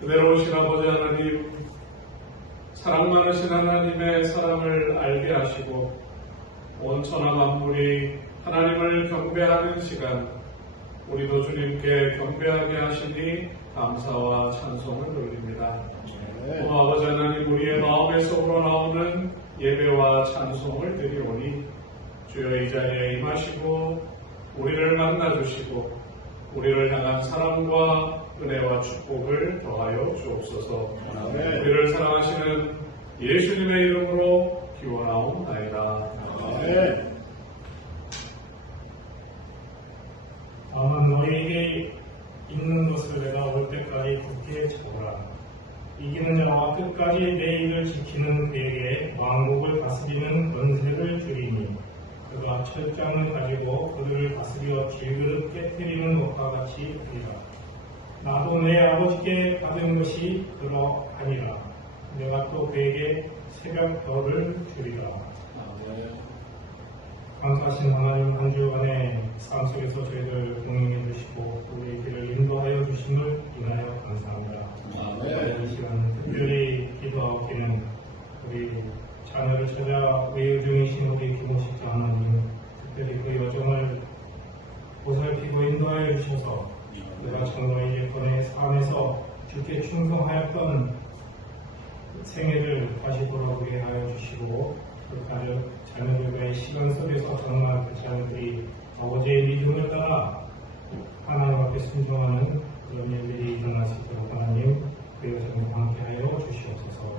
그대로우신 아버지 하나님, 사랑 많으신 하나님의 사랑을 알게 하시고 온 천하 만물이 하나님을 경배하는 시간, 우리도 주님께 경배하게 하시니 감사와 찬송을 돌립니다. 오 아버지 하나님, 우리의 마음에서 우러나오는 예배와 찬송을 드리오니 주여 이 자리에 임하시고 우리를 만나주시고 우리를 향한 사랑과 은혜와 축복을 더하여 주옵소서. 우리를 사랑하시는 예수님의 이름으로 기원하옵나이다. 다만 너희에게 있는 것을 내가 올 때까지 굳게 잡으라. 이기는 자와 끝까지 내 일을 지키는 그에게 왕국을 다스리는 권세를 주리니 그가 철장을 가지고 그들을 다스려 질그릇 깨뜨리는 것과 같이 하리라. 나도 내 아버지께 받은 것이 그러하니라. 내가 또 그에게 새벽 별을 주리라. 감사하신 하나님, 한 주간의 삶 속에서 저희들 동행해 주시고 우리의 길을 인도하여 주심을 인하여 감사합니다. 이 시간 특별히 기도하기는 우리 자녀를 찾아 외유 중이신 우리 김호식 하나님, 특별히 그 여정을 보살피고 인도하여 주셔서 그가 정말 예컨의 삶에서 주께 충성하였던 생애를 다시 돌아보게 하여 주시고 그 가족 자녀들과의 시간 속에서 정말 그 자녀들이 아버지의 믿음을 따라 하나님 앞에 순종하는 그런 일들이 일어날 수 있도록 하나님 그 여정을 함께하여 주시옵소서.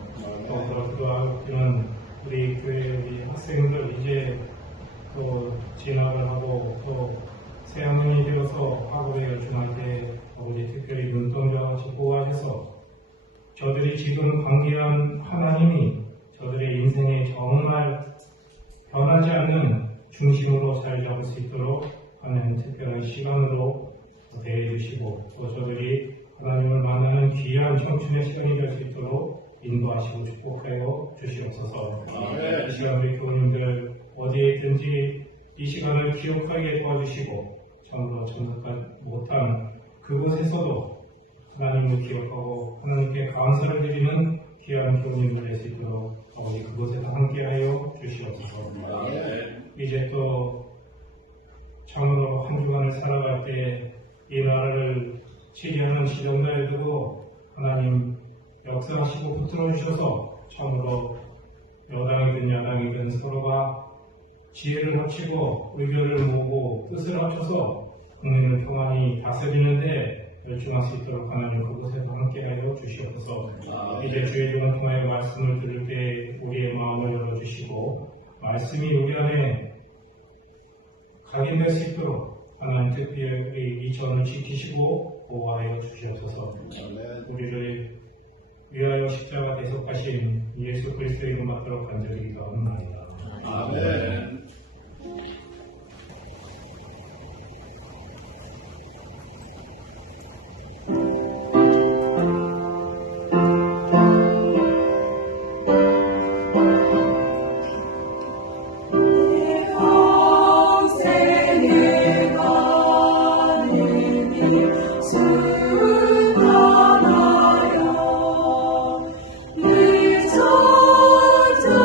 또 기도하기는 우리 교회 우리 학생들 이제 또 진학을 하고 또 새학년이 되어서 학업에 열중할 때 아버지 특별히 눈동자같이 보호하셔서 저들이 지금 관계한 하나님이 저들의 인생에 정말 변하지 않는 중심으로 자리 잡을 수 있도록 하는 특별한 시간으로 대해주시고 또 저들이 하나님을 만나는 귀한 청춘의 시간이 될 수 있도록 인도하시고 축복하여 주시옵소서. 이 시간 우리 교우님들 어디에 있든지 이 시간을 기억하게 도와주시고 참으로 전도하지 못한 그곳에서도 하나님을 기억하고 하나님께 감사를 드리는 귀한 교우님들 될 수 있도록 아버지 그곳에서 함께하여 주시옵소서. 이제 또 참으로 한 주간을 살아갈 때 이 나라를 치리하는 시정자에 두고 하나님 역사하시고 붙들어 주셔서 참으로 여당이든 야당이든 서로가 지혜를 합치고 의견을 모으고 뜻을 합쳐서 국민을 평안히 다스리는데 열중할 수 있도록 하나님 그곳에서 함께하여 주시옵소서. 이제 주의 종을 통하여 말씀을 들을 때 우리의 마음을 열어주시고 말씀이 우리 안에 각인될 수 있도록 하나님 특별히 이 전을 지키시고 보호하여 주시옵소서. 우리를 위하여 십자가 대속하신 예수 그리스도의 이름 받들어 간절히 기도합니다. 아멘. 늘 전전함과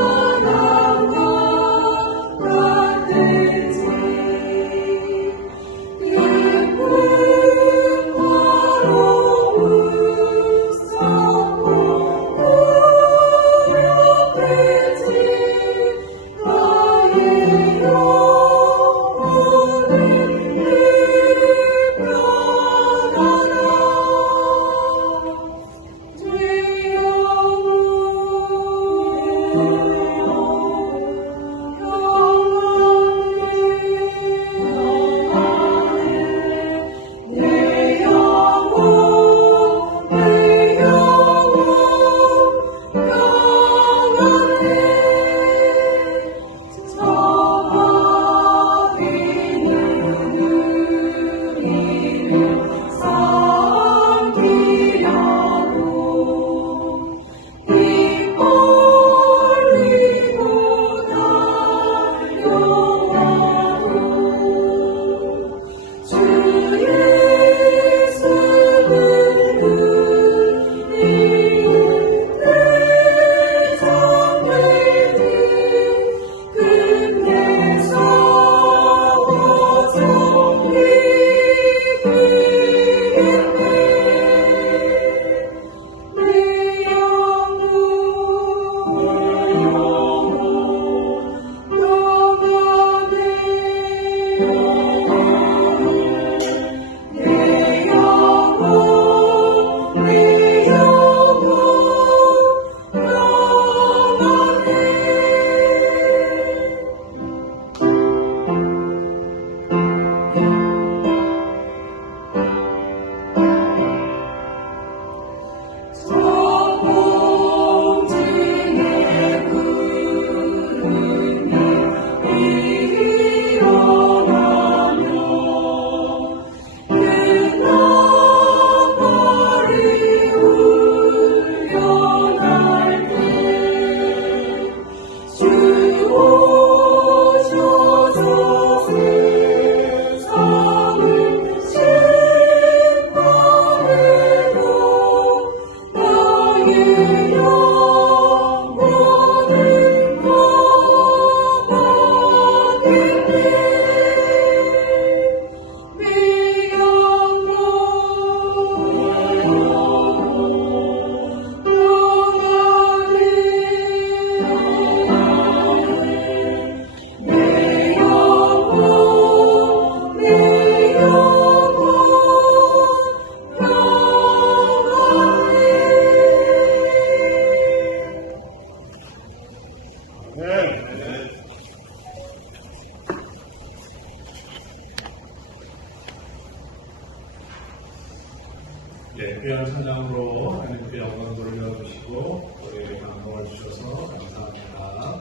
귀한 찬양으로 하나님께 영광 돌려주시고 우리에게 감동을 주셔서 감사합니다.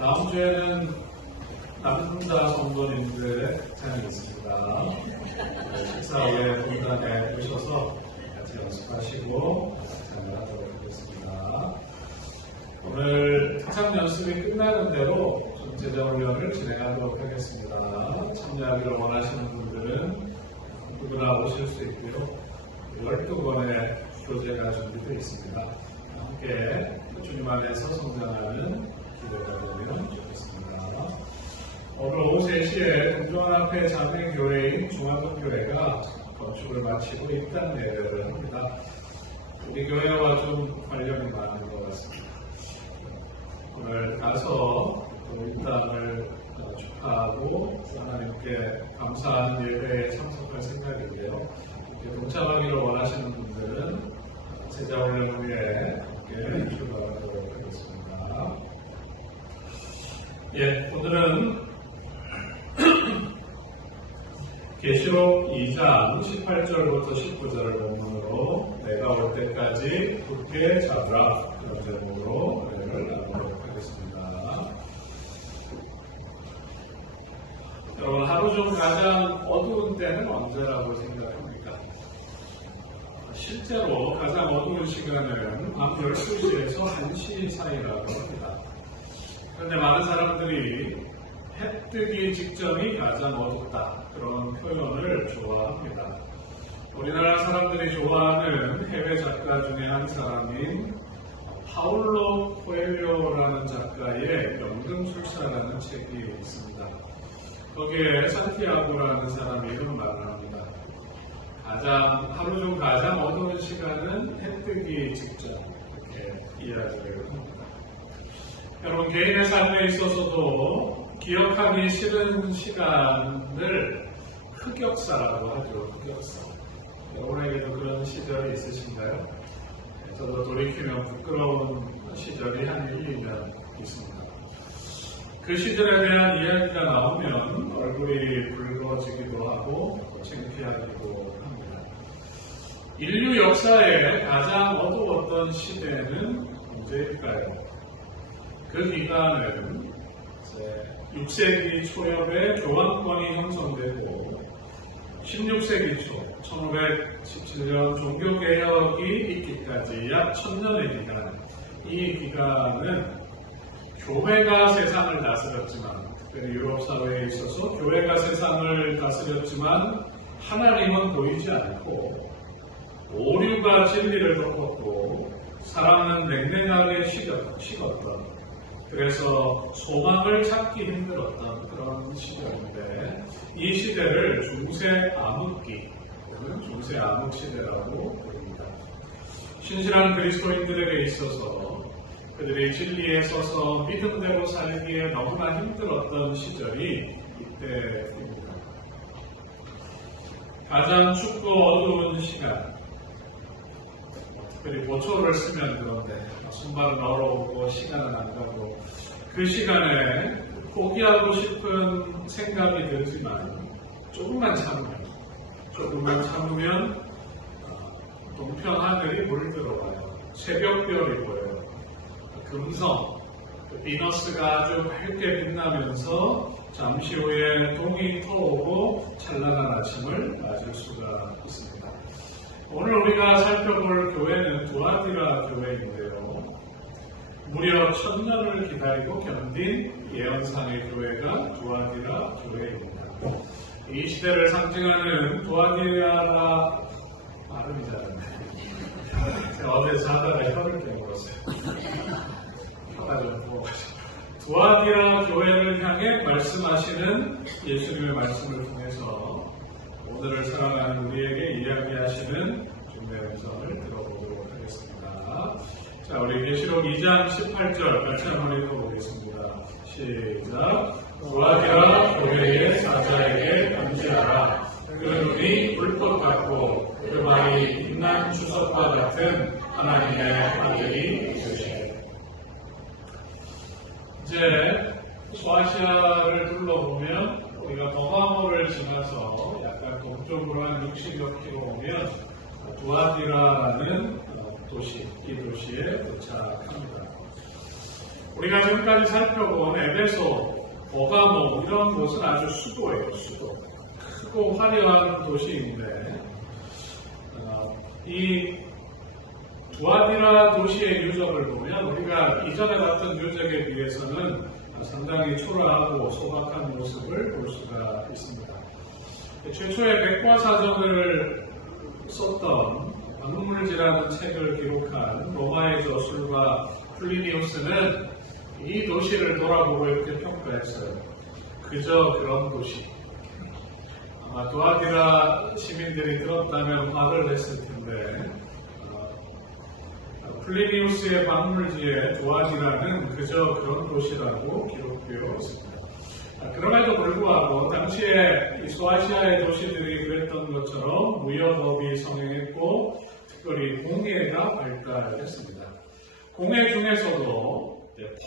다음 주에는 남자 성도님들의 찬양이 있습니다. 식사 후에 본단에 오셔서 같이 연습하시고 찬양을 하도록 하겠습니다. 오늘 특강 연습이 끝나는 대로 전체자 훈련을 진행하도록 하겠습니다. 참여하기를 원하시는 분들은 누구나 오실 수 있고요. 12권의 교재가 준비되어 있습니다. 함께 주님 안에서 성장하는 기회가 되면 좋겠습니다. 오늘 오후 3시에 동조원 앞에 자매교회인 중앙동교회가 건축을 마치고 입단 예배를 합니다. 우리 교회와 좀 관련이 많은 것 같습니다. 오늘 가서 입단을 축하하고 하나님께 감사하는 예배에 참석할 생각인데요. 동참하기를 원하시는 분들은 제자훈련 후에 함께 출발하도록 하겠습니다. 오늘은 계시록 2장 18절부터 19절을 본문으로 내가 올 때까지 굳게 잡으라 이런 제목으로 은혜를 나누도록 하겠습니다. 여러분, 하루 중 가장 어두운 때는 언제라고 생각합니까? 실제로 가장 어두운 시간은 밤 12시에서 1시 사이라고 합니다. 그런데 많은 사람들이 해 뜨기 직전이 가장 어둡다 그런 표현을 좋아합니다. 우리나라 사람들이 좋아하는 해외 작가 중에 한 사람인 파울로 코엘료라는 작가의 연금술사라는 책이 있습니다. 거기에 산티아고라는 사람이 이런 말을 합니다. 하루 중 가장 어두운 시간은 해 뜨기 직전, 이렇게 이야기를 합니다. 여러분, 개인의 삶에 있어서도 기억하기 싫은 시간을 흑역사라고 하죠. 흑역사. 여러분에게도 그런 시절이 있으신가요? 저도 돌이키면 부끄러운 시절이 한 1, 2년 있습니다. 그 시절에 대한 이야기가 나오면 얼굴이 붉어지기도 하고 창피하기도 합니다. 인류 역사에 가장 어두웠던 시대는 언제일까요? 그 기간은 6세기 초엽에 교황권이 형성되고 16세기 초 1517년 종교개혁이 있기까지 약 1000년의 기간, 이 기간은 교회가 세상을 다스렸지만, 특별히 유럽 사회에 있어서 교회가 세상을 다스렸지만 하나님은 보이지 않고 오류가 진리를 덮었고 사람은 냉랭하게 식었던, 그래서 소망을 찾기 힘들었던 그런 시절인데, 이 시대를 중세 암흑기 또는 중세 암흑 시대라고 부릅니다. 신실한 그리스도인들에게 있어서 그들이 진리에 서서 믿음대로 살기에 너무나 힘들었던 시절이 이때입니다. 가장 춥고 어두운 시간, 특별히 보초를 쓰면 그런데 손발은 얼어오고 시간은 안 가고, 그 시간에 포기하고 싶은 생각이 들지만 조금만 참으면 동편 하늘이 물들어와요. 새벽별이 보여요. 금성, 비너스가 아주 밝게 빛나면서 잠시 후에 동이 터오고 찬란한 아침을 맞을 수가 있습니다. 오늘 우리가 살펴볼 교회는 두아디라 교회인데요. 무려 1000년을 기다리고 견딘 예언상의 교회가 두아디라 교회입니다. 이 시대를 상징하는 두아디라, 발음이 잘안돼요. 제가 어제 자다가 혀를 깨물었어요. 혀가 좀 부어가지고. 두아디라 교회를 향해 말씀하시는 예수님의 말씀을 통해서 오늘을 사랑하는 우리에게 이야기하시는 주님의 음성을 들어보도록 하겠습니다. 자, 우리 계시록 2장 18절 같이 한번 읽어보겠습니다. 시작. 두아디라 교회의 사자에게 편지하라. 그 눈이 불꽃 같고 그 말이 빛난 주석과 같은 하나님의 아들이 있으시오. 이제 소아시아를 둘러보면 우리가 버가모를 지나서 약간 동쪽으로 한 60여 킬로 오면 두아디라라는 도시, 이 도시에 도착합니다. 우리가 지금까지 살펴본 에베소, 버가모 이런 곳은 아주 수도예요. 수도. 크고 화려한 도시인데 이 두아디라 도시의 유적을 보면 우리가 이전에 봤던 유적에 비해서는 상당히 초라하고 소박한 모습을 볼 수가 있습니다. 최초의 백과사전을 썼던 방문물지라는 책을 기록한 로마의 저술가 플리니우스는 이 도시를 돌아보고 이렇게 평가했어요. 그저 그런 도시. 아마 두아디라 시민들이 들었다면 화를 냈을 텐데 플리니우스의 방물지에 두아디라는 그저 그런 도시라고 기록되어 있습니다. 그럼에도 불구하고 당시에 이 소아시아의 도시들이 그랬던 것처럼 무역업이 성행했고 특별히 공예가 발달했습니다. 공예 중에서도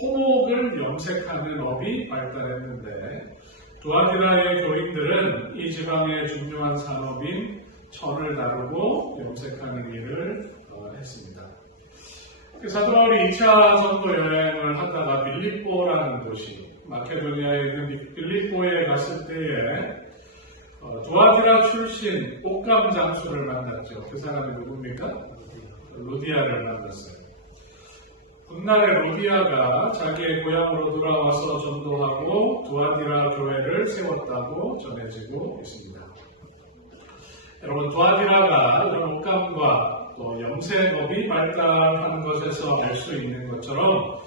포목을 염색하는 업이 발달했는데 두아디라의 교인들은 이 지방의 중요한 산업인 천을 다루고 염색하는 일을 했습니다. 사도 바울이 2차 전도 여행을 하다가 빌립보라는 도시, 마케도니아에 있는 빌립보에 갔을 때에 두아디라 출신 옷감 장수를 만났죠. 그 사람이 누굽니까? 루디아를 만났어요. 훗날에 루디아가 자기의 고향으로 돌아와서 전도하고 두아디라 교회를 세웠다고 전해지고 있습니다. 여러분, 두아디라가 이런 옷감과 또 염색업이 발달한 것에서 알 수 있는 것처럼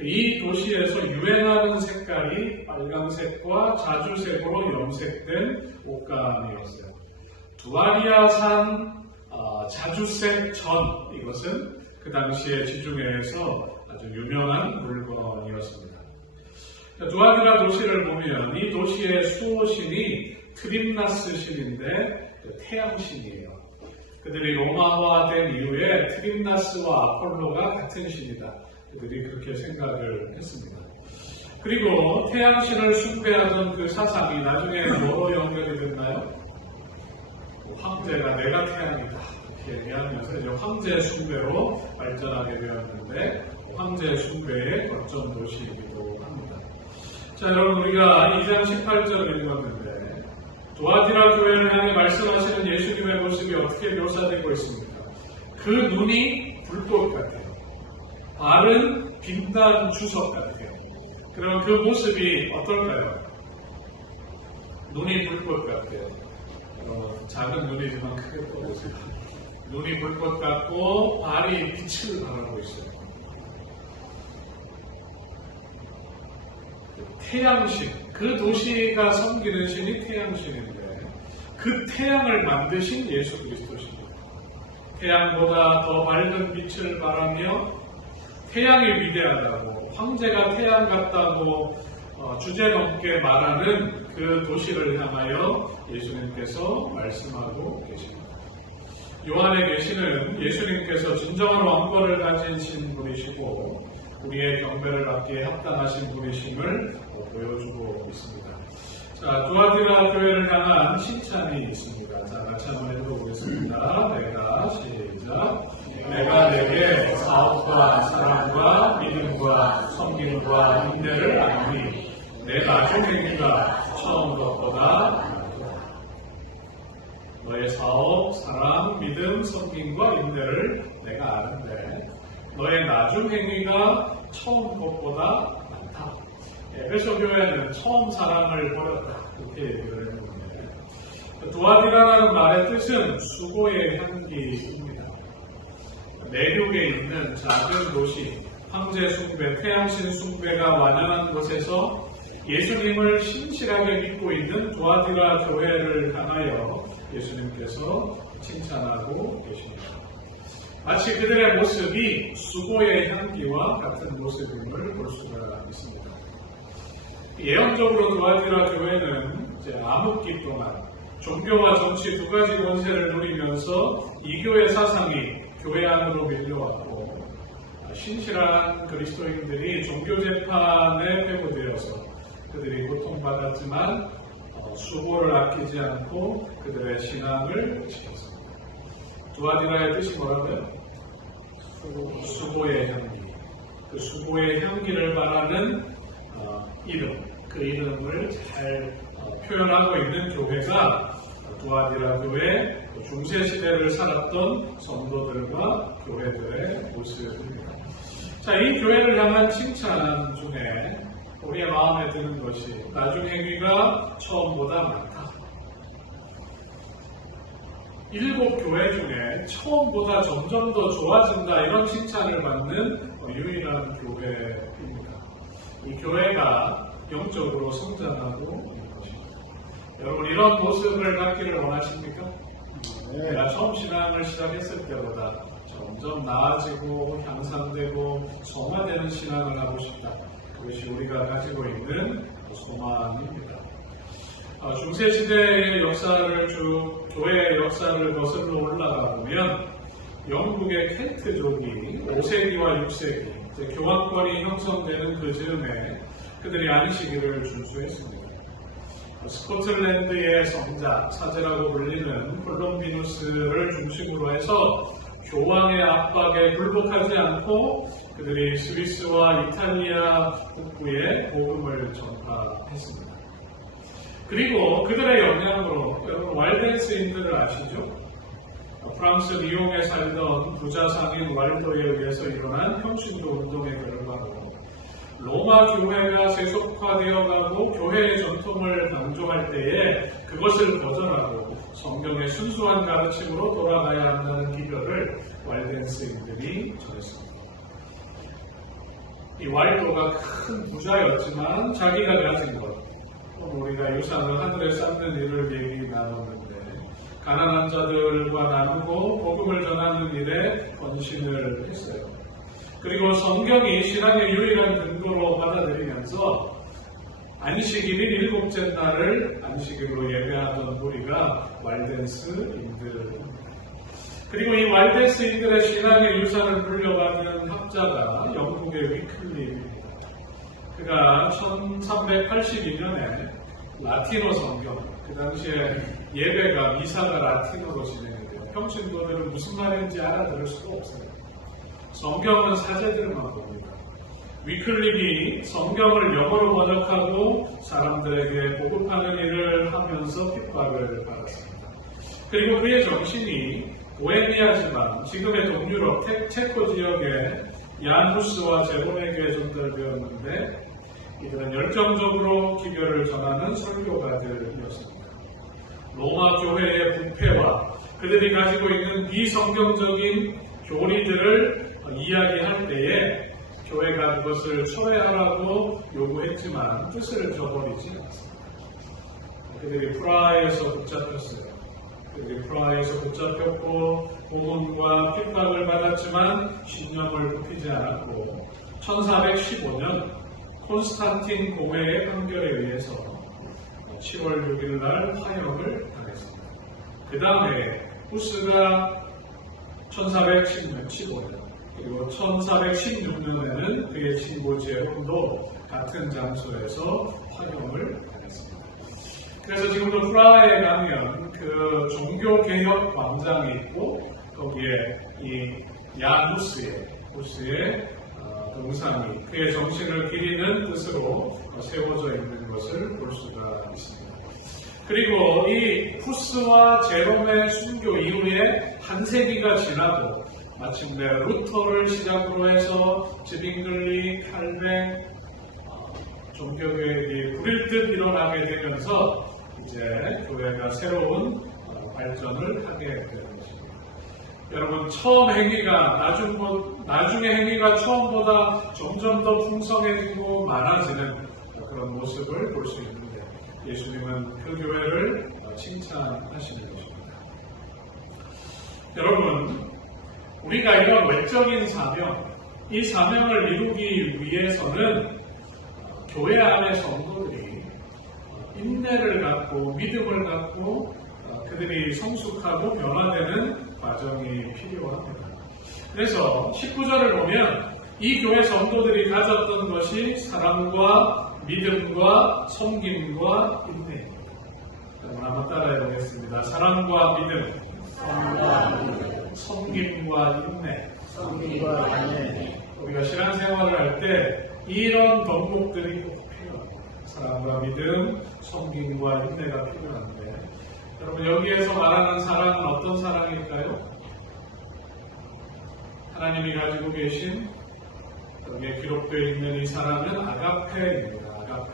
이 도시에서 유행하는 색깔이 빨간색과 자주색으로 염색된 옷감이었어요. 두아리아산 자주색 전, 이것은 그 당시에 지중해에서 아주 유명한 물건이었습니다. 두아디라 도시를 보면 이 도시의 수호신이 트림나스 신인데 태양신이에요. 그들이 로마화된 이후에 트림나스와 아폴로가 같은 신이다. 그들이 그렇게 생각을 했습니다. 그리고 태양신을 숭배하던 그 사상이 나중에 뭐로 연결이 됐나요? 황제가 내가 태양이다. 이렇게 얘기하면서 이제 황제 숭배로 발전하게 되었는데 황제 숭배의 거점 도시이기도 합니다. 자, 여러분, 우리가 2장 18절을 읽었는데 두아디라 교회를 향해 말씀하시는 예수님의 모습이 어떻게 묘사되고 있습니까? 그 눈이 불꽃 같아요. 발은 빛난 주석 같아요. 그럼 그 모습이 어떨까요? 눈이 불꽃 같아요. 작은 눈이지만 크게 떠보세요. 눈이 불꽃 같고 발이 빛을 발하고 있어요. 태양신, 그 도시가 섬기는 신이 태양신인데 그 태양을 만드신 예수 그리스도십니다. 태양보다 더 밝은 빛을 발하며 태양이 위대하다고, 황제가 태양 같다고 주제넘게 말하는 그 도시를 향하여 예수님께서 말씀하고 계십니다. 요한의 계시는 예수님께서 진정한 왕권을 가진 신분이시고 우리의 경배를 받기에 합당하신 분이심을 보여주고 있습니다. 자, 두아디라 교회를 향한 칭찬이 있습니다. 자, 같이 한번 읽어보겠습니다. 시작. 내가 내게 사업과 사랑과 믿음과 섬김과 인내를 아노니 내 나중 행위가 처음 것보다 너의 사업, 사랑, 믿음, 섬김과 인내를 내가 아는데 너의 나중 행위가 처음 것보다 많다. 에베소 교회는 처음 사랑을 버렸다. 이렇게 얘기를 했는데 두아디라라는 말의 뜻은 수고의 향기입니다. 내륙에 있는 작은 도시, 황제 숭배, 태양신 숭배가 완연한 곳에서 예수님을 신실하게 믿고 있는 두아디라 교회를 향하여 예수님께서 칭찬하고 계십니다. 마치 그들의 모습이 수고의 향기와 같은 모습임을 볼 수가 있습니다. 예언적으로 두아디라 교회는 이제 암흑기 동안 종교와 정치 두 가지 권세를 누리면서 이교의 사상이 교회 안으로 밀려왔고 신실한 그리스도인들이 종교재판에 회부되어서 그들이 고통받았지만 수고를 아끼지 않고 그들의 신앙을 지켰습니다. 두아디라의 뜻이 뭐라고요? 수고의 향기. 그 수고의 향기를 말하는 이름, 그 이름을 잘 표현하고 있는 교회가 두아디라 교회, 중세시대를 살았던 성도들과 교회들의 모습입니다. 자, 이 교회를 향한 칭찬 중에 우리의 마음에 드는 것이 나중 행위가 처음보다 많다. 7 교회 중에 처음보다 점점 더 좋아진다 이런 칭찬을 받는 유일한 교회입니다. 이 교회가 영적으로 성장하고 있는 것입니다. 여러분 이런 모습을 갖기를 원하십니까? 내가 처음 신앙을 시작했을 때보다 점점 나아지고 향상되고 성화되는 신앙을 하고 싶다. 그것이 우리가 가지고 있는 소망입니다. 중세시대의 역사를 교회의 역사를 거슬러 올라가 보면 영국의 켈트족이 5세기와 6세기 교황권이 형성되는 그 즈음에 그들이 안식일을 준수했습니다. 스코틀랜드의 성자, 사제라고 불리는 콜럼비누스를 중심으로 해서 교황의 압박에 굴복하지 않고 그들이 스위스와 이탈리아 북부에 복음을 전파했습니다. 그리고 그들의 영향으로 여러분 왈덴스인들을 아시죠? 프랑스 리옹에 살던 부자 상인 왈도에 의해서 일어난 평신도 운동의 결과로 로마 교회가 세속화되어 가고 교회의 전통을 강조할 때에 그것을 거절하고 성경의 순수한 가르침으로 돌아가야 한다는 기별을 왈덴스인들이 전했습니다. 이 왈도가 큰 부자였지만 자기가 가진 것, 우리가 유산을 하늘에 쌓는 일을 얘기 나눴는데 가난한 자들과 나누고 복음을 전하는 일에 헌신을 했어요. 그리고 성경이 신앙의 유일한 근거로 받아들이면서 안식일인 7째 날을 안식일로 예배하던 우리가 왈덴스인들입니다. 그리고 이 왈덴스인들의 신앙의 유산을 물려받은 학자가 영국의 위클리입니다. 그가 1382년에 라틴어 성경, 그 당시에 예배가 미사가 라틴어로 진행이 돼요. 평신도들은 무슨 말인지 알아들을 수가 없어요. 성경은 사제들만 봅니다. 위클릭이 성경을 영어로 번역하고 사람들에게 보급하는 일을 하면서 핍박을 받았습니다. 그리고 그의 정신이 보헤미아지만 지금의 동유럽 체코 지역의 얀 후스와 제본에게 전달되었는데 이들은 열정적으로 기별을 전하는 설교가들이었습니다. 로마 교회의 부패와 그들이 가지고 있는 비성경적인 교리들을 이야기할 때에 교회가 그것을 초래하라고 요구했지만 뜻을 저버리지 않습니다. 그들이 프라하에서 붙잡혔어요. 그들이 프라하에서 붙잡혔고 고문과 핍박을 받았지만 신념을 굽히지 않았고 1415년 콘스탄틴 공회의 판결에 의해서 10월 6일 날 화형을 당했습니다. 그 다음에 후스가 1415년 그리고 1416년에는 그의 친구 제롬도 같은 장소에서 화형을 당했습니다. 그래서 지금도 프라하에 가면 그 종교개혁 광장이 있고 거기에 이 얀 후스의 동상이 그의 정신을 기리는 뜻으로 세워져 있는 것을 볼 수가 있습니다. 그리고 이 후스와 제롬의 순교 이후에 한 세기가 지나고 마침내 루터를 시작으로 해서 지빙글리, 칼뱅, 종교개혁이 불일 듯 일어나게 되면서 이제 교회가 새로운 발전을 하게 되는 것입니다. 여러분 처음 행위가 나중의 행위가 처음보다 점점 더 풍성해지고 많아지는 그런 모습을 볼 수 있는데 예수님은 그 교회를 칭찬하시는 것입니다. 여러분 우리가 이런 외적인 사명, 이 사명을 이루기 위해서는 교회 안의 성도들이 인내를 갖고 믿음을 갖고 그들이 성숙하고 변화되는 과정이 필요합니다. 그래서 19절을 보면 이 교회 성도들이 가졌던 것이 사랑과 믿음과 섬김과 인내입니다. 한번 따라해 보겠습니다. 사랑과 믿음, 섬김과 인내. 섬김과 인내. 성경과 인내. 우리가 신앙생활을 할 때 이런 덕목들이 꼭 필요합니다. 사랑과 믿음, 섬김과 인내가 필요한데 여러분 여기에서 말하는 사랑은 어떤 사랑일까요? 하나님이 가지고 계신 여기에 기록되어 있는 이 사랑은 아가페입니다. 아가페.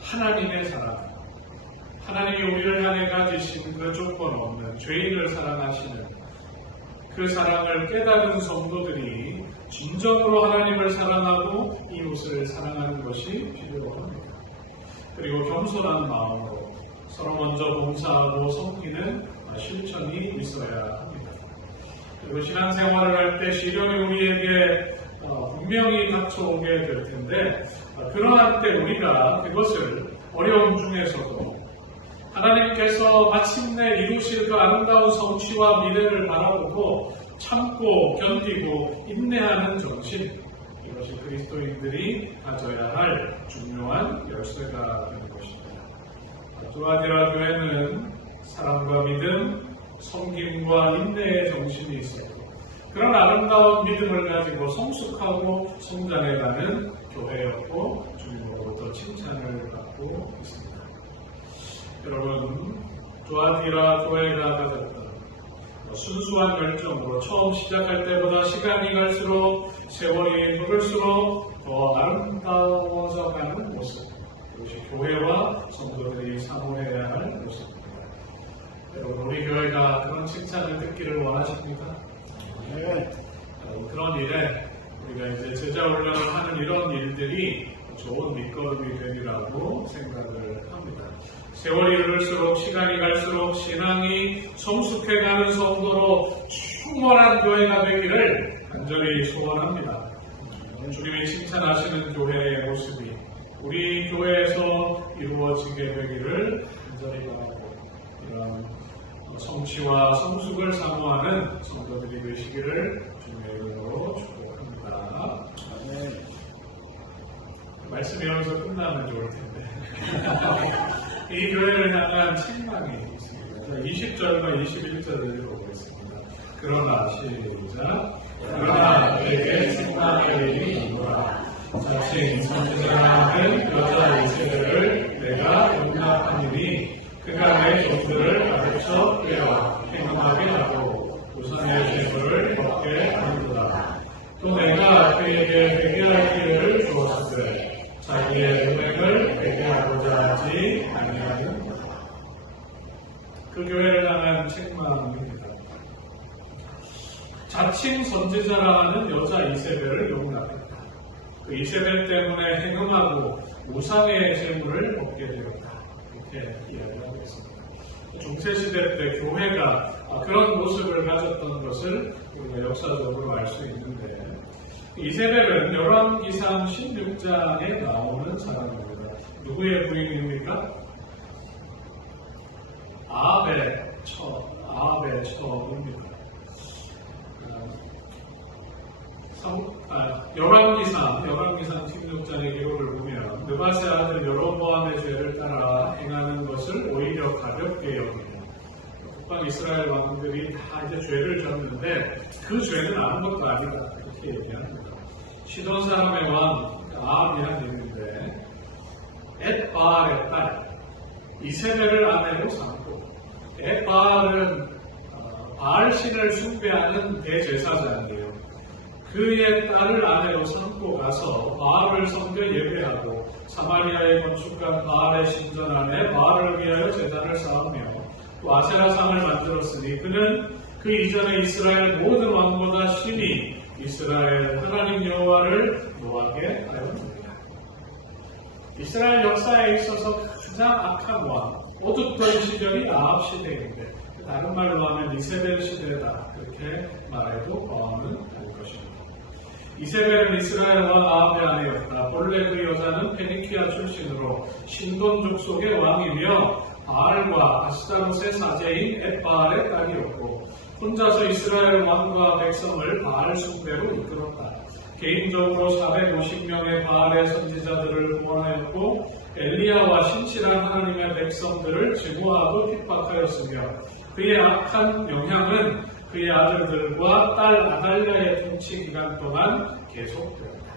하나님의 사랑. 하나님이 우리를 향해 가지신 그 조건 없는 죄인을 사랑하시는 그 사랑을 깨달은 성도들이 진정으로 하나님을 사랑하고 이웃을 사랑하는 것이 필요합니다. 그리고 겸손한 마음으로 서로 먼저 봉사하고 섬기는 실천이 있어야 합니다. 그리고 신앙생활을 할 때 시련이 우리에게 분명히 닥쳐오게 될 텐데 그러한 때 우리가 그것을 어려움 중에서도 하나님께서 마침내 이루실 그 아름다운 성취와 미래를 바라보고 참고 견디고 인내하는 정신, 이것이 그리스도인들이 가져야 할 중요한 열쇠가 되는 것입니다. 두아디라 교회는 사랑과 믿음, 섬김과 인내의 정신이 있었고 그런 아름다운 믿음을 가지고 성숙하고 성장해가는 교회였고 주님으로부터 칭찬을 받고 있습니다. 여러분, 두아디라 교회가 가졌던 순수한 열정으로 처음 시작할 때보다 시간이 갈수록 세월이 흐를수록 더 아름다워져 가는 모습, 이것이 교회와 성도들이 사모해야 할 모습입니다. 여러분, 우리 교회가 그런 칭찬을 듣기를 원하십니까? 네. 그런 일에 우리가 이제 제자 훈련을 하는 이런 일들이 좋은 밑거름이 되리라고 생각을 합니다. 세월이 흐를수록 시간이 갈수록 신앙이 성숙해가는 성도로 충만한 교회가 되기를 간절히 소원합니다. 주님이 칭찬하시는 교회의 모습이 우리 교회에서 이루어지게 되기를 간절히 바라고 이런 성취와 성숙을 사모하는 성도들이 되시기를 주님의 이름으로 축복합니다. 말씀이 여기서 끝나면 좋을 텐데 이 교회를 향한 책망이 있습니다. 20절과 21절을 읽어보겠습니다. 그러나 시작. 그러나 너에게 책망할 일이 있노라. 자칭 선지자라는 여자 이세벨을 내가 용납하니니 그가 내 종들을 가르쳐 빼어 행함하게 하고 우상의 제물을 먹게 하는도다. 또 내가 그에게 회개할 기회를 주었으되 자기의 은행을 회개하고자 하지 아니하는 그 교회를 향한 책망입니다. 자칭 선지자라는 여자 이세벨을 용납했다. 그 이세벨 때문에 행음하고 우상의 제물을 먹게 되었다. 이렇게 이야기하고 있습니다. 중세시대 때 교회가 그런 모습을 가졌던 것을 우리가 역사적으로 알 수 있는데 이세벨은 열왕기상 16장에 나오는 사람입니다. 누구의 부인입니까? 아합의 처입니다. 열왕기상 16장의 기록을 보면 느바세 아들 여로보암의 죄를 따라 행하는 것을 오히려 가볍게 여기고 북방 이스라엘 왕들이 다 이제 죄를 졌는데 그 죄는 아무것도 아니다 이렇게 얘기합니다. 시돈 사람의 왕 아합이라는 이름인데 엣바알의 딸 이세벨을 아내로 삼고 엣바알은 바알신을 숭배하는 대제사장이에요. 그의 딸을 아내로 삼고 가서 바알을 섬겨 예배하고 사마리아에 건축한 바알의 신전 안에 바알을 위하여 제단을 쌓으며 또 아세라상을 만들었으니 그는 그 이전에 이스라엘 모든 왕보다 심히 이스라엘 하나님 여호와를 노하게 하였습니다. 이스라엘 역사에 있어서 가장 악한 왕, 어둡던 시절이 아합 시대인데 다른 말로 하면 이세벨 시대다 이렇게 말해도 과언은 아닐 것입니다. 이세벨은 이스라엘 왕 아합의 아내였다. 본래 그 여자는 페니키아 출신으로 신돈 족속의 왕이며 바알과 아스타롯의 사제인 엣바알의 딸이었고 혼자서 이스라엘 왕과 백성을 바알 숭배로 이끌었다. 개인적으로 450명의 바알의 선지자들을 구원하였고 엘리야와 신실한 하나님의 백성들을 증오하고 핍박하였으며 그의 악한 영향은 그의 아들들과 딸 아달랴의 통치 기간 동안 계속되었다.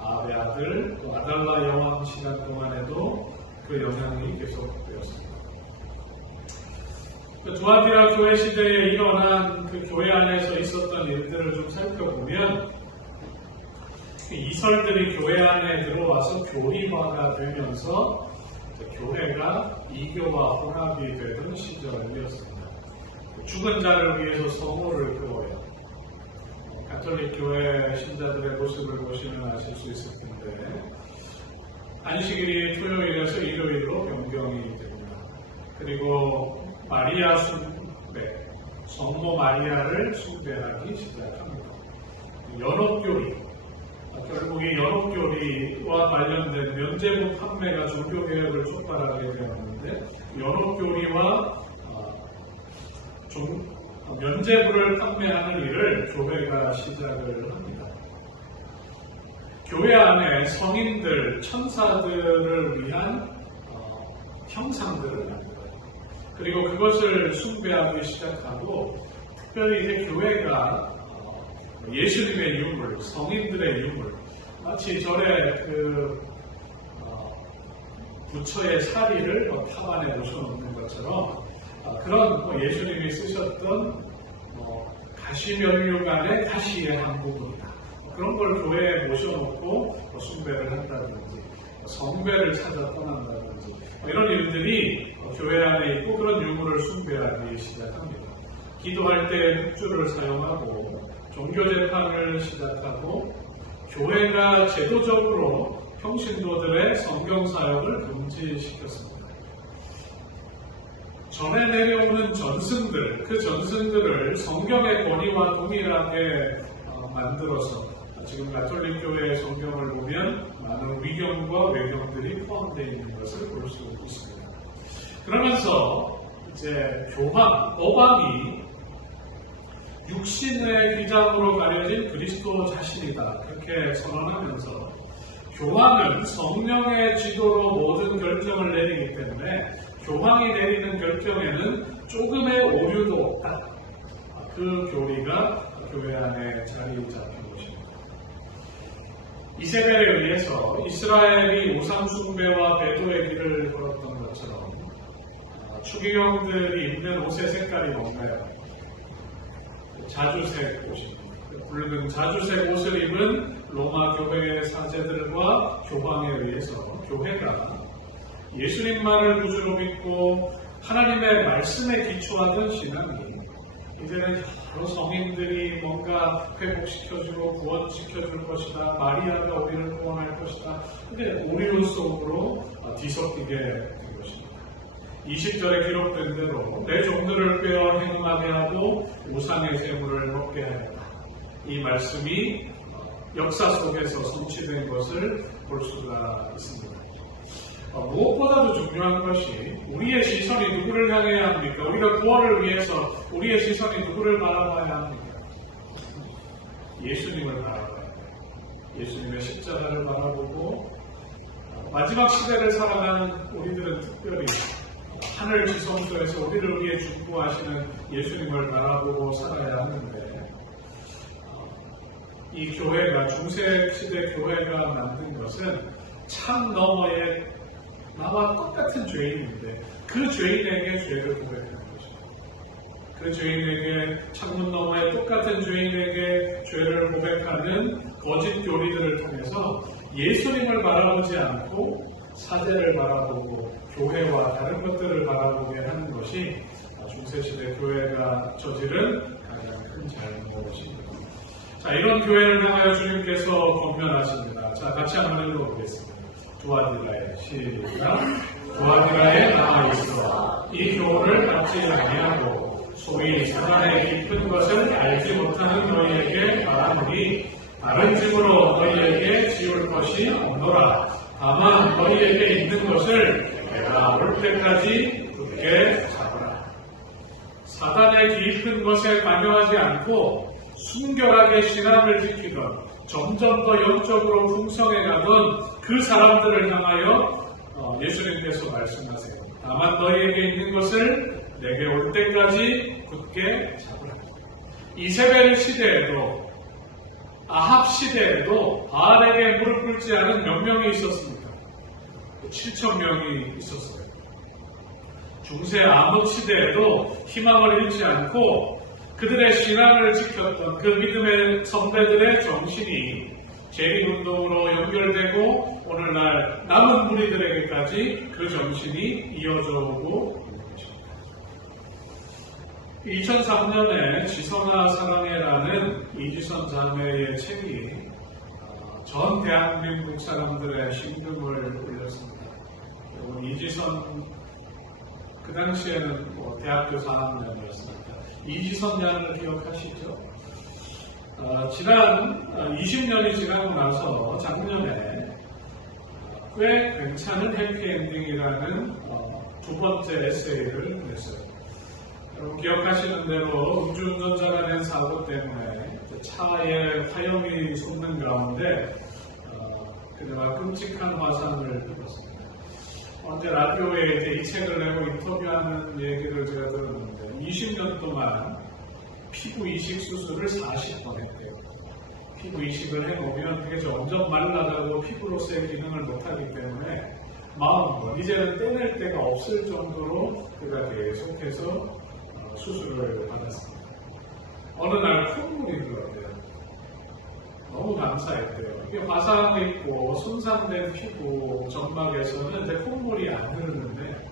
아합의 아들 또 아달랴 여왕 시간 동안에도 그 영향이 계속되었습니다. 두아디라 교회 시대에 일어난 그 교회 안에서 있었던 일들을 좀 살펴보면 이설들이 교회 안에 들어와서 교리화가 되면서 교회가 이교와 혼합이 되던 시절이었습니다. 죽은 자를 위해서 성호를 그어요. 가톨릭 교회 신자들의 모습을 보시면 아실 수 있을 텐데 안식일이 토요일에서 일요일로 변경이 됩니다. 그리고 마리아 숭배, 성모 마리아를 숭배하기 시작합니다. 연옥교리, 결국 이 연옥교리와 관련된 면제부 판매가 종교개혁을 촉발하게 되었는데 연옥교리와 면제부를 판매하는 일을 교회가 시작을 합니다. 교회 안에 성인들, 천사들을 위한 형상들을 만들어요. 그리고 그것을 숭배하기 시작하고 특별히 이제 교회가 예수님의 유물, 성인들의 유물, 마치 절에 부처의 사리를 탑 안에 모셔놓는 것처럼 그런 예수님이 쓰셨던 가시면류관의 가시의 한 부분이다. 그런 걸 교회에 모셔놓고 숭배를 한다든지 성배를 찾아 떠난다든지 이런 일들이 교회 안에 있고 그런 유물을 숭배하기 시작합니다. 기도할 때 묵주를 사용하고 종교재판을 시작하고 교회가 제도적으로 평신도들의 성경사역을 금지시켰습니다. 전에 내려오는 전승들, 그 전승들을 성경의 권위와 동일하게 만들어서 지금 가톨릭 교회의 성경을 보면 많은 위경과 외경들이 포함되어 있는 것을 볼 수 있습니다. 그러면서 이제 법왕이 육신의 기장으로 가려진 그리스도 자신이다 그렇게 선언하면서 교황은 성령의 지도로 모든 결정을 내리기 때문에 교황이 내리는 결정에는 조금의 오류도 없다. 그 교리가 교회 안에 자리 잡힌 것입니다. 이세벨에 의해서 이스라엘이 우상 숭배와 배도의 길을 걸었던 것처럼 추기경들이 입는 옷의 색깔이 뭔가요? 자주색 옷입니다. 붉은 자주색 옷을 입은 로마 교회의 사제들과 교황에 의해서 교회가 예수님만을 구주로 믿고 하나님의 말씀에 기초하던 신앙이 이제는 여러 성인들이 뭔가 회복시켜주고 구원시켜줄 것이다. 마리아가 우리를 구원할 것이다. 근데 오류 속으로 뒤섞이게 된 것입니다. 20절에 기록된 대로 내 종들을 빼어 행음하게 하고 우상의 재물을 먹게 하였다. 이 말씀이 역사 속에서 성취된 것을 볼 수가 있습니다. 무엇보다도 중요한 것이 우리의 시선이 누구를 향해야 합니까? 우리가 구원을 위해서 우리의 시선이 누구를 바라봐야 합니까? 예수님을 바라봐야 합니다. 예수님의 십자가를 바라보고 마지막 시대를 살아가는 우리들은 특별히 하늘 지성소에서 우리를 위해 중보하시는 예수님을 바라보고 살아야 하는데 이 교회가 중세시대 교회가 만든 것은 참 너머에 나와 똑같은 죄인인데 그 죄인에게 죄를 고백하는 것입니다. 그 죄인에게 창문 너머에 똑같은 죄인에게 죄를 고백하는 거짓 교리들을 통해서 예수님을 바라보지 않고 사제를 바라보고 교회와 다른 것들을 바라보게 하는 것이 중세시대 교회가 저지른 가장 큰 잘못입니다. 자, 이런 교회를 향하여 주님께서 권면하십니다. 자, 같이 한번 읽어보겠습니다. 두아디라에 시작. 두아디라에 남아있어 이 교훈을 받지 아니하고 소위 사단의 깊은 것을 알지 못하는 너희에게 말하노니 다른 집으로 너희에게 지울 것이 없노라. 다만 너희에게 있는 것을 내가 올 때까지 굳게 잡으라. 사단의 깊은 것에 관여하지 않고 순결하게 신앙을 지키던 점점 더 영적으로 풍성해가던 그 사람들을 향하여 예수님께서 말씀하세요. 다만 너희에게 있는 것을 내게 올 때까지 굳게 잡으라. 이세벨 시대에도 아합 시대에도 바알에게 무릎 꿇지 않은 몇 명이 있었습니까? 7,000명이 있었어요. 중세 암흑 시대에도 희망을 잃지 않고 그들의 신앙을 지켰던 그 믿음의 선배들의 정신이 재림운동으로 연결되고 오늘날 남은 무리들에게까지 그 정신이 이어져 오고 있는 것입니다. 2003년에 지선아 사랑해라는 이지선 자매의 책이 전 대한민국 사람들의 심금을 울렸습니다. 이지선 그 당시에는 대학교 4학년이었습니다. 이지선 양을 기억하시죠? 지난 20년이 지나고 나서 작년에 꽤 괜찮은 해피엔딩이라는 두 번째 에세이를 냈어요. 여러분 기억하시는 대로 음주운전자가 낸 사고 때문에 차에 화염이 솟는 가운데 그녀가 끔찍한 화상을 입었습니다. 언제 라디오에 이제 이 책을 내고 인터뷰하는 얘기를 제가 들었는데 20년 동안 피부 이식 수술을 40번 했대요. 피부 이식을 해놓으면 그게 점점 말라가고 피부로서의 기능을 못하기 때문에 마음껏 이제는 떼낼 데가 없을 정도로 그가 계속해서 수술을 받았습니다. 어느 날 콧물이 흘렀대요. 너무 감사했대요. 이게 화상이 있고 손상된 피부 점막에서는 이제 콧물이 안 흐르는데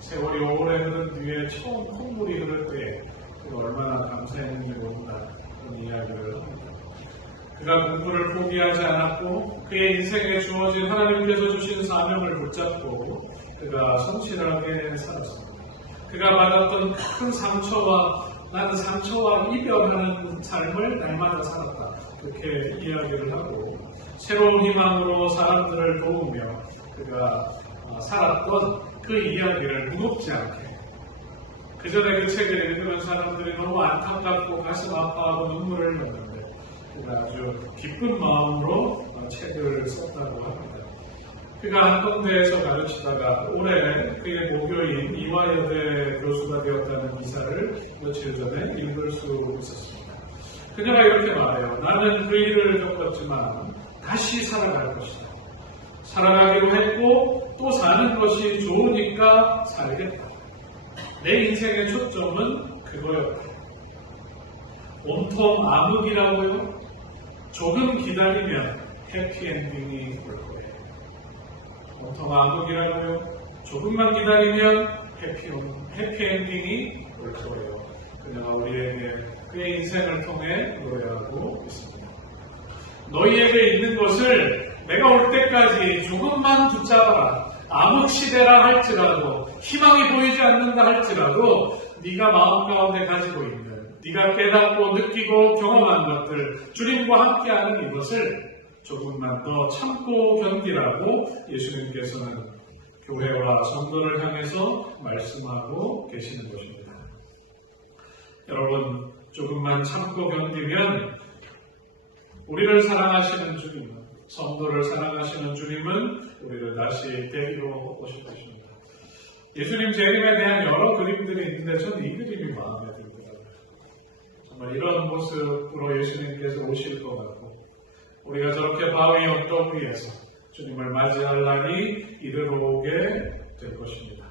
세월이 오래 흐른 뒤에 처음 콧물이 흐를 때 그가 얼마나 감사했는지 모른다 그런 이야기를 합니다. 그가 공부를 포기하지 않았고 그의 인생에 주어진 하나님께서 주신 사명을 붙잡고 그가 성실하게 살았습니다. 그가 받았던 큰 상처와 나는 상처와 이별하는 삶을 날마다 살았다. 그렇게 이야기를 하고 새로운 희망으로 사람들을 도우며 그가 살았던 그 이야기를 무겁지 않게 그 전에 그 책을 읽으면 사람들이 너무 안타깝고 가슴 아파하고 눈물을 흘렸는데 그가 아주 기쁜 마음으로 책을 썼다고 합니다. 그가 한 군데에서 가르치다가 올해 그의 모교인 이화여대 교수가 되었다는 기사를 며칠 전에 읽을 수 있었습니다. 그녀가 이렇게 말해요. 나는 그 일을 겪었지만 다시 살아갈 것이다. 살아가기로 했고 또 사는 것이 좋으니까 살겠다. 내 인생의 초점은 그거였다. 온통 암흑이라고요? 조금 기다리면 해피엔딩이 올 거예요. 온통 암흑이라고요? 조금만 기다리면 해피엔딩이 올 거예요. 그녀가 우리에게 그의 인생을 통해 노래하고 있습니다. 너희에게 있는 것을 내가 올 때까지 조금만 붙잡아라. 암흑시대라 할지라도 희망이 보이지 않는다 할지라도 네가 마음 가운데 가지고 있는 네가 깨닫고 느끼고 경험한 것들 주님과 함께하는 이것을 조금만 더 참고 견디라고 예수님께서는 교회와 성도를 향해서 말씀하고 계시는 것입니다. 여러분 조금만 참고 견디면 우리를 사랑하시는 주님, 성도를 사랑하시는 주님은 우리를 다시 데리러 오실 것입니다. 예수님 재림에 대한 여러 그림들이 있는데 저는 이 그림이 마음에 들더라고요. 정말 이런 모습으로 예수님께서 오실 것 같고 우리가 저렇게 바위 언덕 위에서 주님을 맞이할 날이 이르러오게 될 것입니다.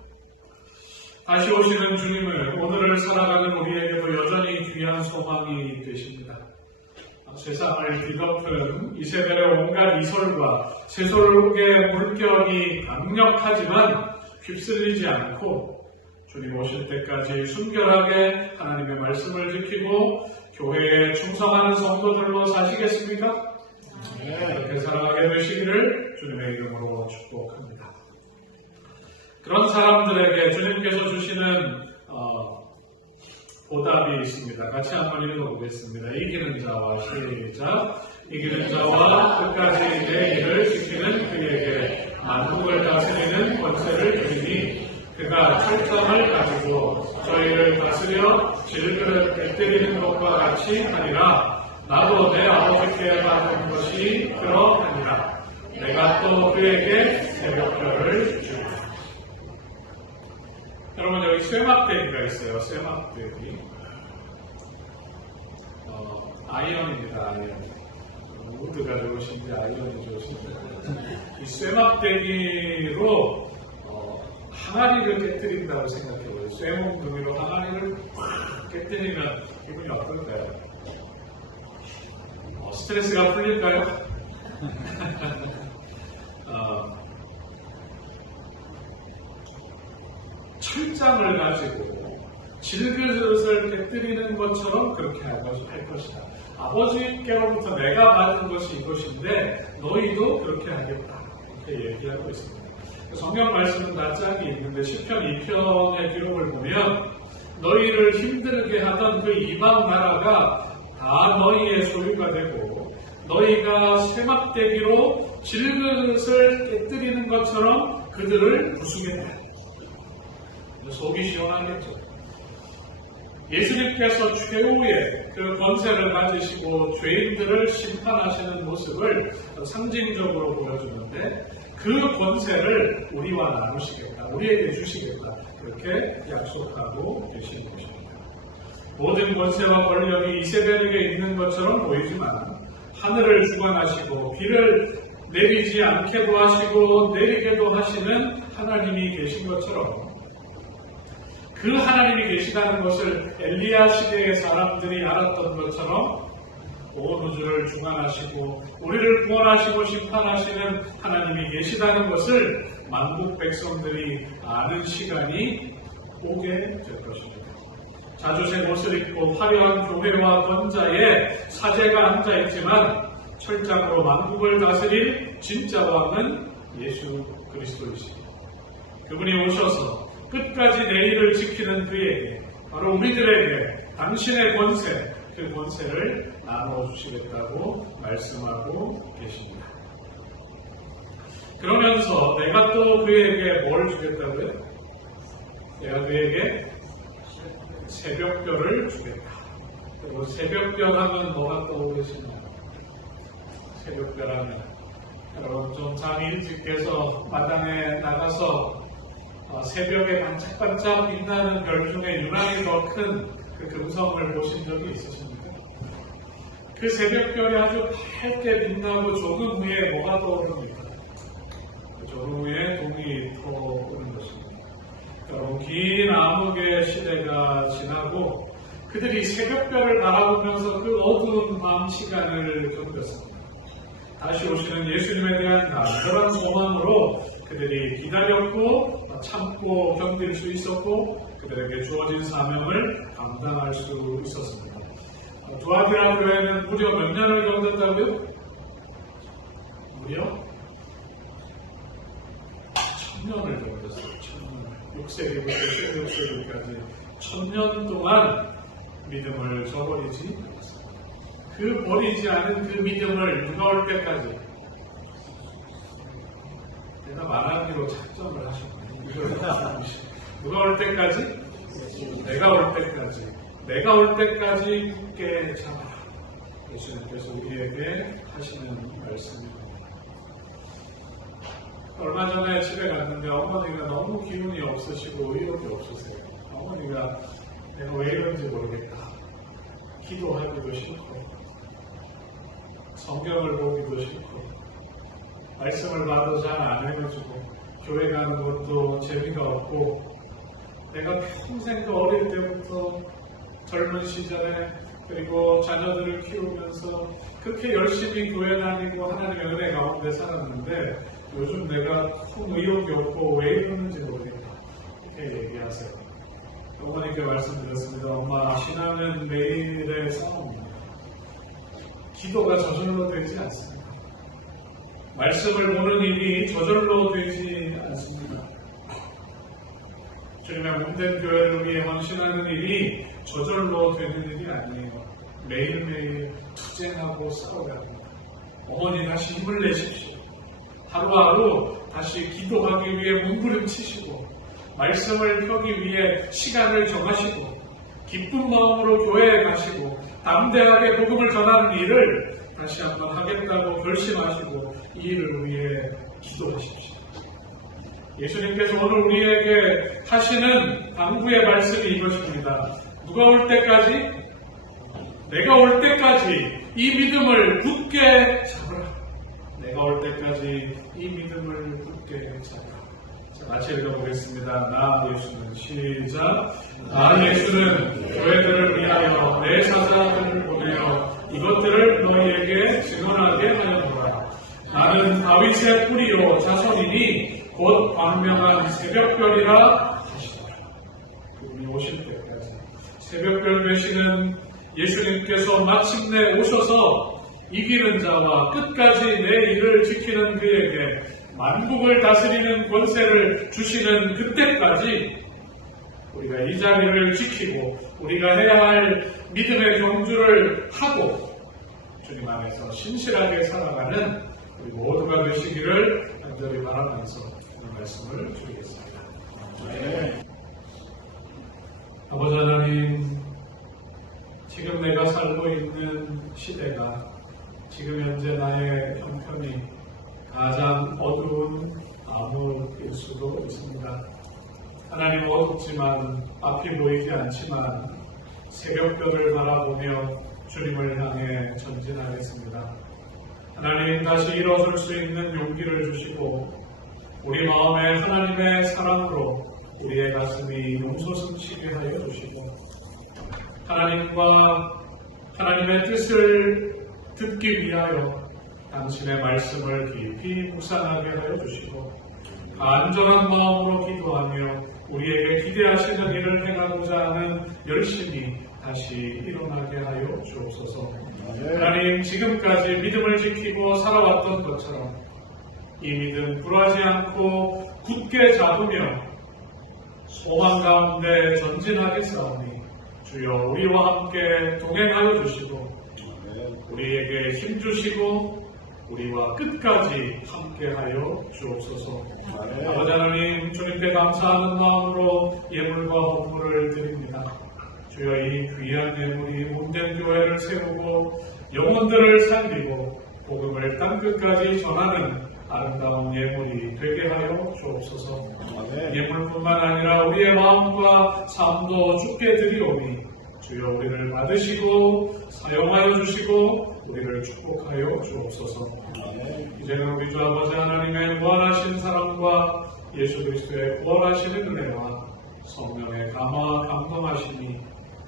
다시 오시는 주님을 오늘을 살아가는 우리에게도 여전히 귀한 소망이 되십니다. 세상을 뒤덮은 이세벨의 온갖 이설과 세속의 물결이 강력하지만 휩쓸리지 않고 주님 오실 때까지 순결하게 하나님의 말씀을 지키고 교회에 충성하는 성도들로 사시겠습니까? 네, 그렇게 살아가게 되시기를 주님의 이름으로 축복합니다. 그런 사람들에게 주님께서 주시는 보답이 있습니다. 같이 한번 읽어보겠습니다. 이기는 자와 시작. 이기는 자와 끝까지 내 일을 지키는 그에게 만국을 다스리는 권세를 주리니 그가 철장을 가지고 저희를 다스려 질그릇 깨뜨리는 것과 같이 하리라. 나도 내 아버지께 받은 것이 그러하니라. 내가 또 그에게 새벽별을 주리라. 여러분 여기 쇠막대기가 있어요. 쇠막대기. 아이언입니다. 아이언. 우드가 좋으신지 아이언이 좋으신지. 이 쇠막대기로 항아리를 깨뜨린다고 생각해요. 쇠몽둥이로 항아리를 팍 깨뜨리면 기분이 어떨까요? 스트레스가 풀릴까요? 철장을 가지고 질그릇을 깨뜨리는 것처럼 그렇게 할 것이다. 아버지께로부터 내가 받은 것이 이것인데 너희도 그렇게 하겠다. 이렇게 얘기하고 있습니다. 성경 말씀은 다 짝이 있는데 시편 2편의 기록을 보면 너희를 힘들게 하던 그 이방 나라가 다 너희의 소유가 되고 너희가 쇠막대기로 질그릇을 깨뜨리는 것처럼 그들을 부수겠다. 속이 시원하겠죠. 예수님께서 최후의 그 권세를 가지시고 죄인들을 심판하시는 모습을 상징적으로 보여주는데 그 권세를 우리와 나누시겠다, 우리에게 주시겠다 이렇게 약속하고 계시는 것입니다. 모든 권세와 권력이 이세벨에게 있는 것처럼 보이지만 하늘을 주관하시고 비를 내리지 않게도 하시고 내리게도 하시는 하나님이 계신 것처럼 그 하나님이 계시다는 것을 엘리야 시대의 사람들이 알았던 것처럼 온 우주를 주관하시고 우리를 구원하시고 심판하시는 하나님이 계시다는 것을 만국 백성들이 아는 시간이 오게 될 것입니다. 자주색 옷을 입고 화려한 교회와 권자에 사제가 앉아있지만 철장으로 만국을 다스릴 진짜 왕은 예수 그리스도이십니다. 그분이 오셔서 끝까지 내 일을 지키는 그에게 바로 우리들에게 당신의 권세, 그 권세를 나누어 주시겠다고 말씀하고 계십니다. 그러면서 내가 또 그에게 뭘 주겠다고요? 내가 그에게 새벽별을 주겠다. 그리고 새벽별 하면 뭐가 떠오르시나요? 새벽별 하면 여러분 좀 잠이 일찍 깨서 마당에 나가서 새벽에 반짝반짝 빛나는 별 중에 유난히 더 큰 그 금성을 보신 적이 있으십니까? 그 새벽별이 아주 밝게 빛나고 조금 위에 뭐가 떠오릅니까? 그 조금 위에 동이 떠오르는 것입니다. 여러분 긴 암흑의 시대가 지나고 그들이 새벽별을 바라보면서 그 어두운 밤 시간을 견뎠습니다. 다시 오시는 예수님에 대한 간절한 소망으로 그들이 기다렸고 참고 견딜 수 있었고 그들에게 주어진 사명을 감당할 수 있었습니다. 두아디라 교회는 무려 몇 년을 견뎠다고요? 무려 1000년을 견뎠어요. 1000년. 6세기부터 16세기까지 1000년 동안 믿음을 저버리지 않았습니다. 그 버리지 않은 그 믿음을 누가 올 때까지 내가 말하기로 작정을 하셨거든요. 누가 올 때까지? 내가 올 때까지. 내가 올 때까지 굳게 잡아라. 예수님께서 우리에게 하시는 말씀입니다. 얼마 전에 집에 갔는데 어머니가 너무 기운이 없으시고 의욕이 없으세요. 어머니가 내가 왜 이런지 모르겠다. 기도하기도 싫고 성경을 보기도 싫고 말씀을 봐도 잘 안 해가지고 교회 가는 것도 재미가 없고 내가 평생 그 어릴 때부터 젊은 시절에 그리고 자녀들을 키우면서 그렇게 열심히 교회 다니고 하나님의 은혜 가운데 살았는데 요즘 내가 큰 의욕이 없고 왜 이러는지 모르겠다 이렇게 얘기하세요. 어머니께 말씀드렸습니다. 엄마, 신앙은 매일의 싸움입니다. 기도가 저절로 되지 않습니다. 말씀을 보는 일이 저절로 되지 않습니다. 주님의 몸된 교회를 위해 헌신하는 일이 저절로 되는 일이 아니에요. 매일매일 투쟁하고 싸워야 합니다. 어머니 다시 힘을 내십시오. 하루하루 다시 기도하기 위해 몸부림치시고 말씀을 펴기 위해 시간을 정하시고 기쁜 마음으로 교회에 가시고 담대하게 복음을 전하는 일을 다시 한번 하겠다고 결심하시고 이 일을 위해 기도하십시오. 예수님께서 오늘 우리에게 하시는 당부의 말씀이 이것입니다. 누가 올 때까지? 내가 올 때까지 이 믿음을 굳게 잡으라. 내가 올 때까지 이 믿음을 굳게 잡으라. 자, 같이 읽어보겠습니다. 나 예수는 시작. 나 예수는 교회들을 위하여 내 사자들을 보내어 이것들을 너희에게 증언하게 하였노라. 나는 다윗의 뿌리요 자손이니 곧 광명한 새벽별이라 하시더라. 그분이 오실 때까지 새벽별 메시는 예수님께서 마침내 오셔서 이기는 자와 끝까지 내 일을 지키는 그에게 만국을 다스리는 권세를 주시는 그때까지 우리가 이 자리를 지키고 우리가 해야 할 믿음의 경주를 하고 주님 안에서 신실하게 살아가는 우리 모두가 되시기를 간절히 바라면서 오늘 말씀을 드리겠습니다. 아버지 하나님, 지금 내가 살고 있는 시대가 지금 현재 나의 형편이 가장 어두운 암흑일 수도 있습니다. 하나님, 어둡지만 앞이 보이지 않지만 새벽별을 바라보며 주님을 향해 전진하겠습니다. 하나님, 다시 일어설 수 있는 용기를 주시고 우리 마음에 하나님의 사랑으로 우리의 가슴이 용솟음치게 하여 주시고 하나님과 하나님의 뜻을 듣기 위하여 당신의 말씀을 깊이 묵상하게 하여 주시고 안전한 마음으로 기도하며 우리에게 기대하시는 일을 행하고자 하는 열심히 다시 일어나게 하여 주옵소서. 하나님, 지금까지 믿음을 지키고 살아왔던 것처럼 이 믿음 불하지 않고 굳게 잡으며 소망 가운데 전진하겠사오니 주여 우리와 함께 동행하여 주시고 우리에게 힘 주시고 우리와 끝까지 함께하여 주옵소서. 아버지 하나님, 주님께 감사하는 마음으로 예물과 헌물을 드립니다. 주여, 이 귀한 예물이 몸된 교회를 세우고 영혼들을 살리고 복음을 땅끝까지 전하는 아름다운 예물이 되게 하여 주옵소서. 예물뿐만 아니라 우리의 마음과 삶도 주께 드리오니 주여 우리를 받으시고 사용하여 주시고 우리를 축복하여 주옵소서. 이제는 우리 주 아버지 하나님의 무한하신 사랑과 예수 그리스도의 구원하시는 은혜와 성령의 감화 감동하시니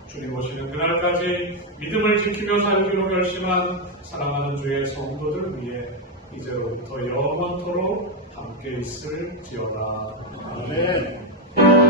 주님 오시는 그날까지 믿음을 지키며 살기로 결심한 사랑하는 주의 성도들 위해 이제로부터 영원토록 함께 있을지어다. 아멘.